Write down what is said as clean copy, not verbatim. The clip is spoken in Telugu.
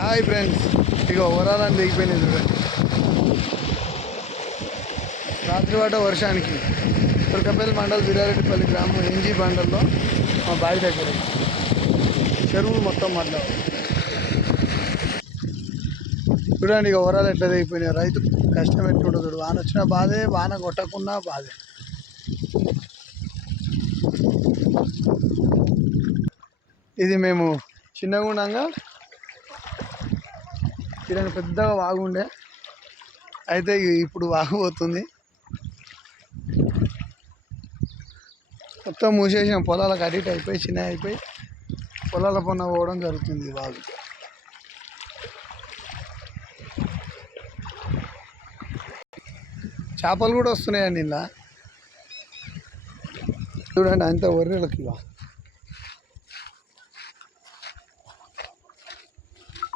హాయ్ ఫ్రెండ్స్, ఇక ఓవరాలని దిగిపోయినాయి చూడండి. రాత్రి పాట వర్షానికి తుర్కపల్లి మండల్ వీరారెడ్డిపల్లి గ్రామం ఎన్జీ బండల్లో మా బావి దగ్గర చెరువులు మొత్తం మళ్ళా చూడండి. ఇక ఓవరాలు ఎట్లా దిగిపోయినాయి. రైతు కష్టం ఎట్టుండదు చూడు. వాన వచ్చినా బాధే, వాన కొట్టకున్నా బాధే. ఇది మేము చిన్నగా ఉండగా ఇక్కడ పెద్దగా వాగుండే, అయితే ఇప్పుడు వాగిపోతుంది. మొత్తం మూసేసాం. పొలాలకు అడిట్ అయిపోయి చిన్న అయిపోయి పొలాల పన్న పోవడం జరుగుతుంది. వాగు చేపలు కూడా వస్తున్నాయండి ఇలా చూడండి. అంత ఒర్రెలకి ఇక